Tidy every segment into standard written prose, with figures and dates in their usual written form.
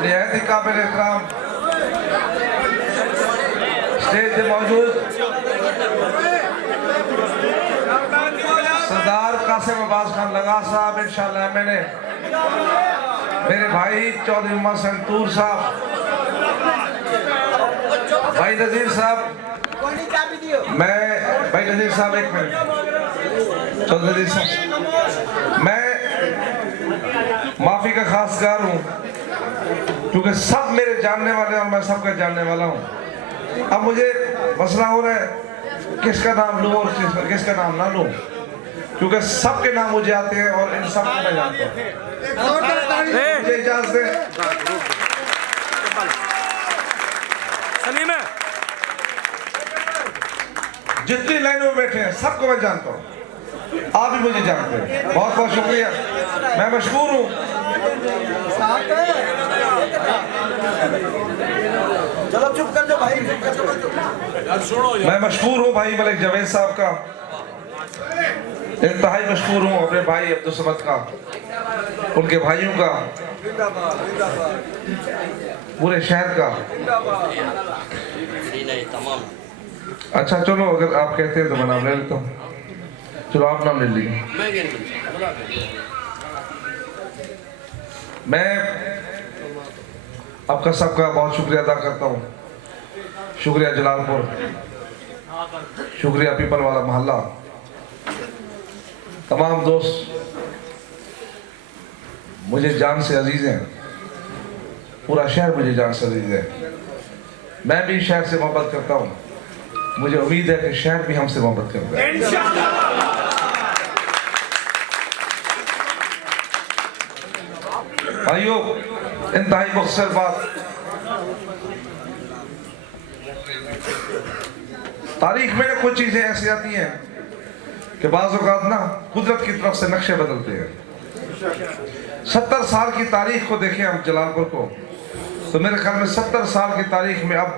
निहायत ही काबिल एहतराम स्टेज पे मौजूद सरदार कासिम अब्बास खान लगा साहब, इंशाअल्लाह मैंने मेरे भाई चौधरी मोहम्मद संतूर साहब, भाई नजीर साहब, मैं भाई नजीर साहब एक मिनट, चौधरी नजीर साहब, मैं माफी का खासगार हूँ क्योंकि सब मेरे जानने वाले और मैं सबका जानने वाला हूँ। अब मुझे मसला हो रहा है किसका नाम लूँ और किसका नाम ना लूँ, क्योंकि सबके नाम मुझे आते हैं और इन सब को मैं जानता हूँ। मुझे इजाजत दें। जितनी लाइनों में बैठे हैं सबको मैं जानता हूँ, आप भी मुझे जानते हैं। बहुत बहुत शुक्रिया, मैं मशहूर हूँ। चलो चुप कर दो भाई, मैं मशहूर हूँ भाई मलिक जावेद साहब का, इंतहाई मशहूर हूँ अपने भाई अब्दुल समद का, उनके भाइयों का, पूरे शहर का। अच्छा चलो, अगर आप कहते हैं तो मैं नाम ले लेता हूँ। चलो आप नाम ले लीजिए। मैं आपका सबका बहुत शुक्रिया अदा करता हूँ। शुक्रिया जलालपुर, शुक्रिया पीपल वाला मोहल्ला, तमाम दोस्त मुझे जान से अजीज हैं, पूरा शहर मुझे जान से अजीज है। मैं भी शहर से मोहब्बत करता हूँ, मुझे उम्मीद है कि शहर भी हमसे मोहब्बत करता है। भाइयों, इंतहाई मुख्तसर बात, तारीख में कुछ चीजें ऐसी आती हैं कि बाज़ औक़ात ना कुदरत की तरफ से नक्शे बदलते हैं। 70 साल की तारीख को देखें हम जलालपुर को, तो मेरे ख्याल में 70 साल की तारीख में अब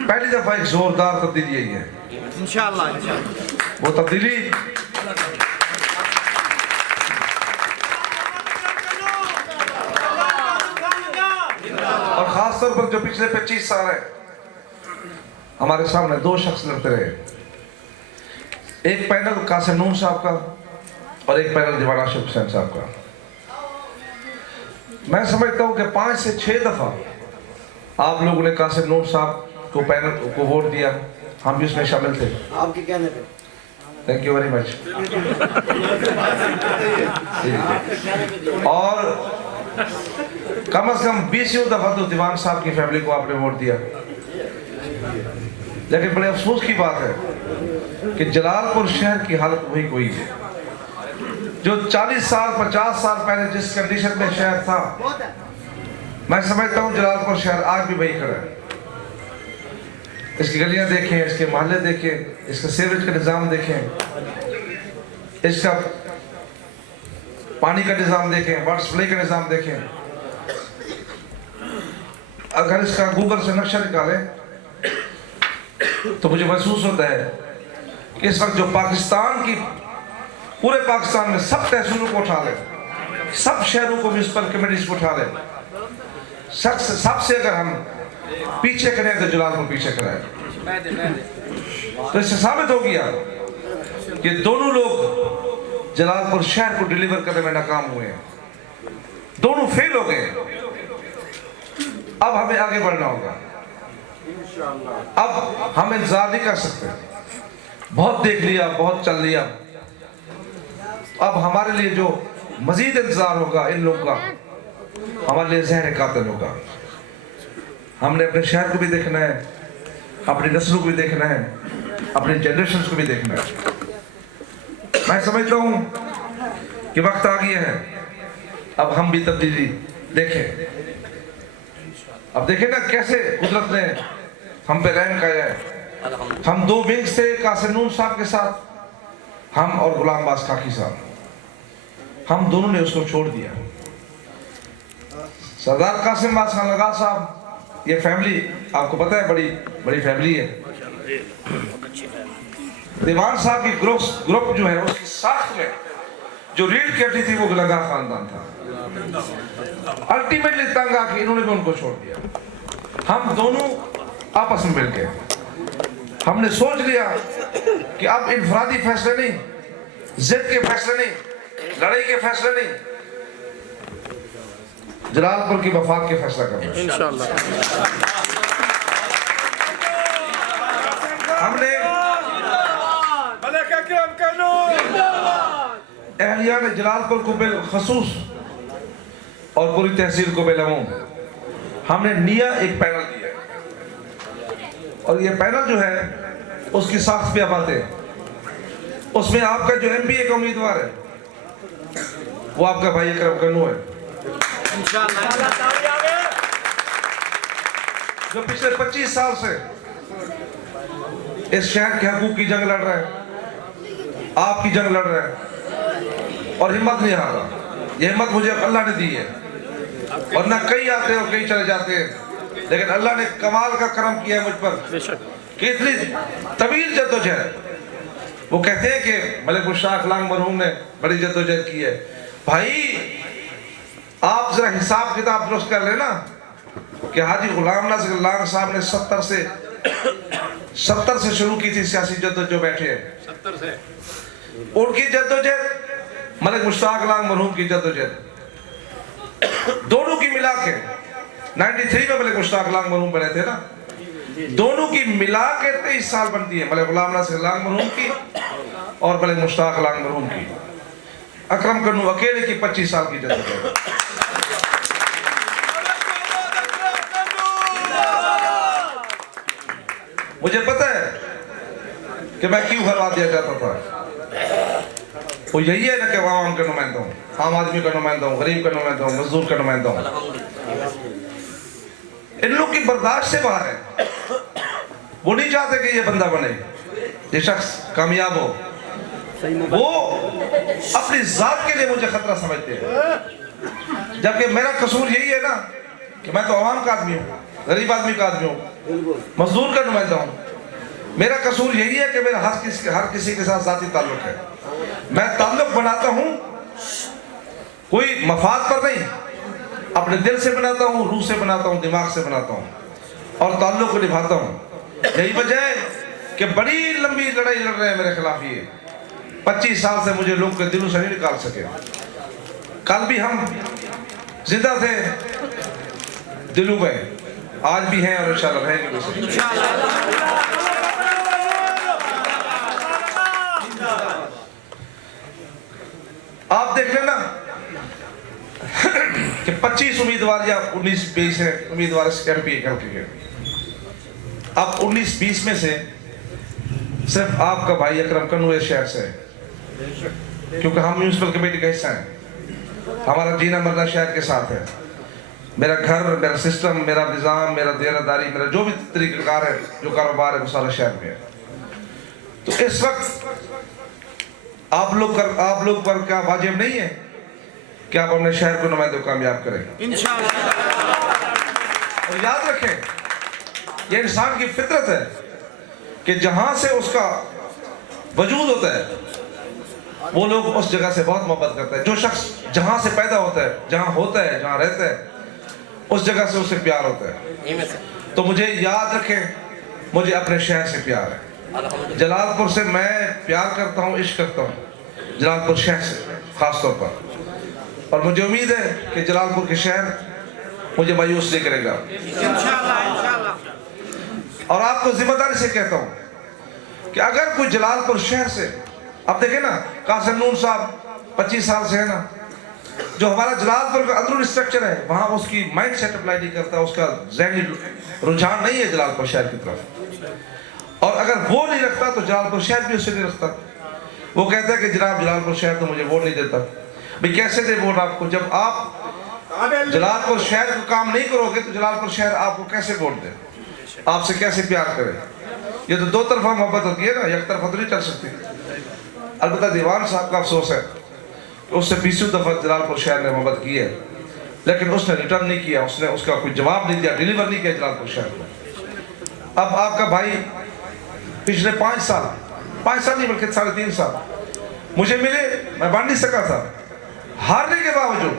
पहली दफा एक जोरदार तब्दीली आई है। इंशाअल्लाह वो तब्दीली और खास तौर पर जो पिछले 25 साल है, हमारे सामने दो शख्स लड़ते रहे। एक पैनल कासिम नून साहब का और एक पैनल दीवान आशिफ हुसैन साहब का। मैं समझता हूं कि 5 से 6 दफा आप लोगों ने कासिम नून साहब को पैनल को वोट दिया, हम भी उसमें शामिल थे आपके कहने पे। Thank you very much. और कम से कम 20 दफा तो दीवान साहब की फैमिली को आपने वोट दिया। लेकिन बड़े अफसोस की बात है कि जलालपुर शहर की हालत वही कोई है जो 40 साल 50 साल पहले जिस कंडीशन में शहर था। मैं समझता हूँ जलालपुर शहर आज भी वही खड़ा है। इसकी गलियां देखें, इसके मोहल्ले देखें, इसका सीवरेज का निज़ाम देखें, इसका पानी का निज़ाम देखें, वाटर सप्लाई का निज़ाम देखें। अगर इसका गूगल से नक्शा निकालें तो मुझे महसूस होता है कि इस वक्त जो पाकिस्तान की पूरे पाकिस्तान में सब तहसीलों को उठा लें, सब शहरों को म्यूनसिपल कमेटीज को उठा लें, सबसे अगर हम पीछे करें तो जलालपुर पीछे कराए। तो इससे साबित हो गया कि दोनों लोग जलालपुर शहर को डिलीवर करने में नाकाम हुए हैं, दोनों फेल हो गए। अब हमें आगे बढ़ना होगा, अब हम इंतजार नहीं कर सकते। बहुत देख लिया, बहुत चल लिया। अब हमारे लिए जो मजीद इंतजार होगा इन लोगों का, हमारे लिए ज़हर कातिल होगा। हमने अपने शहर को भी देखना है, अपनी नस्लों को भी देखना है, अपनी जनरेशन को भी देखना है। मैं समझता हूँ कि वक्त आ गया है, अब हम भी तब्दीली देखें। अब देखें ना कैसे कुदरत ने हम पे रहम किया है। हम दो विंग्स थे, कासिम नून साहब के साथ हम और गुलाम बास खाकी साहब, हम दोनों ने उसको छोड़ दिया। सरदार कासिम बास खान लगा साहब, ये फैमिली आपको पता है बड़ी बड़ी फैमिली है। दीवान साहब की ग्रुप जो है उसकी साथ में जो रीढ़ की हड्डी थी वो लगा खानदान था। अल्टीमेटली तंग आके इन्होंने भी उनको छोड़ दिया। हम दोनों आपस में मिलके हमने सोच लिया कि अब इनफरादी फैसले नहीं, जिद के फैसले नहीं, लड़ाई के फैसले नहीं, जलालपुर की वफाक के फैसला करना इंशाअल्लाह। हमने अहलिया ने जलालपुर को बिल खसूस और पूरी तहसील को बिलअमूम हमने निया एक पैनल दिया, और ये पैनल जो है उसकी साख्त पे बातें हैं। उसमें आपका जो MPA का उम्मीदवार है वो आपका भाई अकरम कन्नू है, जो पिछले 25 साल से इस शहर के हकूक की जंग लड़ रहा है, आपकी जंग लड़ रहा है और हिम्मत नहीं हारा। ये हिम्मत मुझे अल्लाह ने दी है, और ना कई आते हैं और कई चले जाते हैं, लेकिन अल्लाह ने कमाल का करम किया है मुझ पर कि इतनी तवील जद्दोजहद। वो कहते हैं कि मलिक मुश्ताक लांग मरहूम ने बड़ी जद्दोजहद की है। भाई आप जरा हिसाब किताब दुरुस्त कर लेना कि हाजी गुलाम नज़र लांग साहब ने 70 से शुरू की थी सियासी जद्दोजहद, जो बैठे हैं 70 से, उनकी जद्दोजहद मलिक मुश्ताक लांग मरहूम की जद्दोजहद, दोनों की मिला के 93 में मलिक मुश्ताक लांग मरहूम बने थे ना, दोनों की मिला के 23 साल बनती है, मलिक गुलाम नज़र लांग मरहूम की और मलिक मुश्ताक लांग मरहूम की। अकरम कन्नू अकेले की 25 साल की जद्दोजहद। मुझे पता है कि मैं क्यों हरवा दिया जाता था, वो यही है ना कि आवाम का नुमाइंदा हूँ, आम आदमी का नुमाइंदा हूँ, गरीब का नुमाइंदा हूँ, मजदूर का नुमाइंदा हूँ। इन लोग की बर्दाश्त से बाहर है। वो नहीं चाहते कि ये बंदा बने, ये शख्स कामयाब हो। वो अपनी जात के लिए मुझे खतरा समझते हैं, जबकि मेरा कसूर यही है ना कि मैं तो आवाम का आदमी हूँ, गरीब आदमी का आदमी हूँ, मजदूर का नुमाइंदा हूँ। मेरा कसूर यही है कि मेरा हर किसी के साथ जाती ताल्लुक है। मैं ताल्लुक बनाता हूँ कोई मफाद पर नहीं, अपने दिल से बनाता हूँ, रूह से बनाता हूँ, दिमाग से बनाता हूँ और ताल्लुक को निभाता हूँ। यही वजह है कि बड़ी लंबी लड़ाई लड़ रहे हैं मेरे खिलाफ। ये 25 साल से मुझे लोग के दिलों से नहीं निकाल सके। कल भी हम जिंदा थे दिलों में, आज भी हैं और इंशाल्लाह रहेंगे। आप देख लेना कि 25 उम्मीदवार या 19-20 उम्मीदवार MPA के गए। अब 19-20 में से सिर्फ आपका भाई अकरम कन्नू इस शहर से है, क्योंकि हम म्यूनिसिपल कमेटी का हिस्सा हैं। हमारा जीना मरना शहर के साथ है। मेरा घर, मेरा सिस्टम, मेरा निज़ाम, मेरा देरादारी, मेरा जो भी तरीक़ाकार है, जो कारोबार है, वो सारा शहर में है। तो इस वक्त आप लोग पर क्या वाजिब नहीं है कि आप अपने शहर को नुमाइंदे कामयाब करें इंशाअल्लाह। और याद रखें, ये इंसान की फितरत है कि जहां से उसका वजूद होता है वो लोग उस जगह से बहुत मोहब्बत करते हैं। जो शख्स जहां से पैदा होता है, जहां होता है, जहां रहता है, उस जगह से उसे प्यार होता है। तो मुझे याद रखें, मुझे अपने शहर से प्यार है। जलालपुर से मैं प्यार करता हूँ, इश्क करता हूँ, जलालपुर शहर से खास तौर पर। और मुझे उम्मीद है कि जलालपुर के शहर मुझे मायूस नहीं करेगा। और आपको जिम्मेदारी से कहता हूँ कि अगर कोई जलालपुर शहर से, अब देखें ना, कासिम नून साहब 25 साल से है ना, जो हमारा जलालपुर का अंदरूनी स्ट्रक्चर है, वहाँ उसकी माइंड सेट अप्लाई नहीं करता, उसका ज़हनी रुझान नहीं है जलालपुर शहर की तरफ। और अगर वो नहीं रखता तो जलालपुर शहर भी उससे नहीं रखता। वो कहता है कि जनाब जलालपुर शहर तो मुझे वोट नहीं देता। भाई कैसे दे वोट आपको? जब आप जलालपुर शहर को काम नहीं करोगे तो जलालपुर शहर आपको कैसे वोट दे, आपसे कैसे प्यार करे? ये तो दो तरफा मोहब्बत होती है ना, एक तरफा तो नहीं चल सकती। अलबत्ता दीवान साहब का अफसोस है कि उससे 20 दफ़ा जलालपुर शहर ने मोहब्बत की है, लेकिन उसने रिटर्न नहीं किया, उसने उसका कोई जवाब नहीं दिया, डिलीवर नहीं किया जलालपुर शहर को। अब आपका भाई पिछले 5 साल नहीं बल्कि 3.5 साल मुझे मिले, मैं बांट नहीं सका था। हारने के बावजूद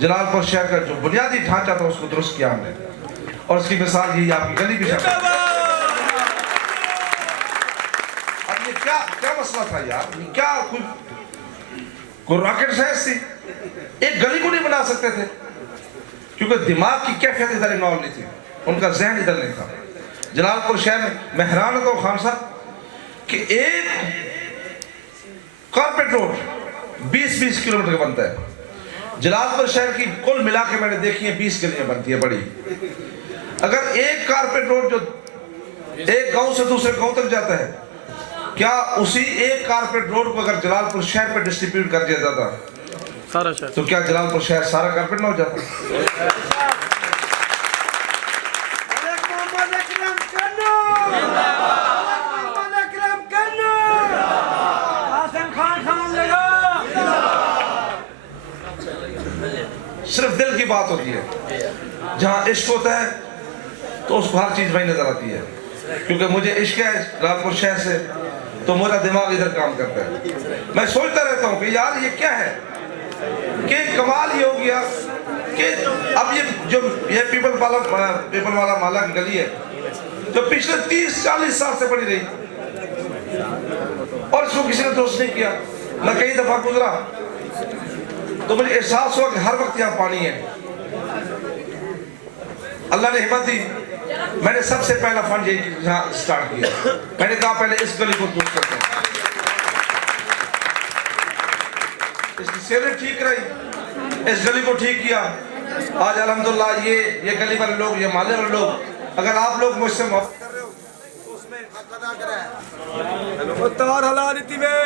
जलालपुर शहर का जो बुनियादी ढांचा था उसको दुरुस्त किया हमने, और इसकी मिसाल यही आपकी गली भी शक्ल। अब ये क्या मसला था यार, क्या कोई रॉकेट साइंस थी? एक गली को नहीं बना सकते थे क्योंकि दिमाग की कैफियत इधर इन्वॉल्व नहीं थी, उनका जहन इधर नहीं था। जलालपुर शहर में मैं हैरान होता हूँ खान साहब कि एक कारपेट रोड 20-20 किलोमीटर का बनता है। जलालपुर शहर की कुल मिला के मैंने देखी है 20 गलियां बनती है बड़ी। अगर एक कारपेट रोड जो एक गांव से दूसरे गांव तक जाता है, क्या उसी एक कारपेट रोड को अगर जलालपुर शहर पे डिस्ट्रीब्यूट कर दिया जाता सारा शहर, तो क्या जलालपुर शहर सारा कारपेट ना हो जाता? सिर्फ दिल की बात होती है, जहाँ इश्क होता है तो उसको हर चीज वही नजर आती है। क्योंकि मुझे इश्क है जलालपुर शहर से, तो मेरा दिमाग इधर काम करता है। मैं सोचता रहता हूँ कि यार ये क्या है, कि कमाल ये हो गया कि अब ये पीपल वाला माला की गली है जो पिछले 30-40 साल से पड़ी रही, और इसको किसी ने दोस्त नहीं किया। मैं कई दफा गुजरा तो मुझे एहसास हुआ कि हर वक्त यहाँ पानी है। अल्लाह ने हिम्मत दी, मैंने सबसे पहला फंड यहाँ स्टार्ट किया। मैंने कहा पहले इस गली को दुरुस्त करते हैं, इसकी सेहत ठीक रही, इस गली को ठीक किया। आज अल्हम्दुलिल्लाह ये गली वाले लोग, ये मोहल्ले वाले लोग, अगर आप लोग मुझसे मोहब्बत कर रहे हो तो उसमें हक अदा करें। तार हला नीति में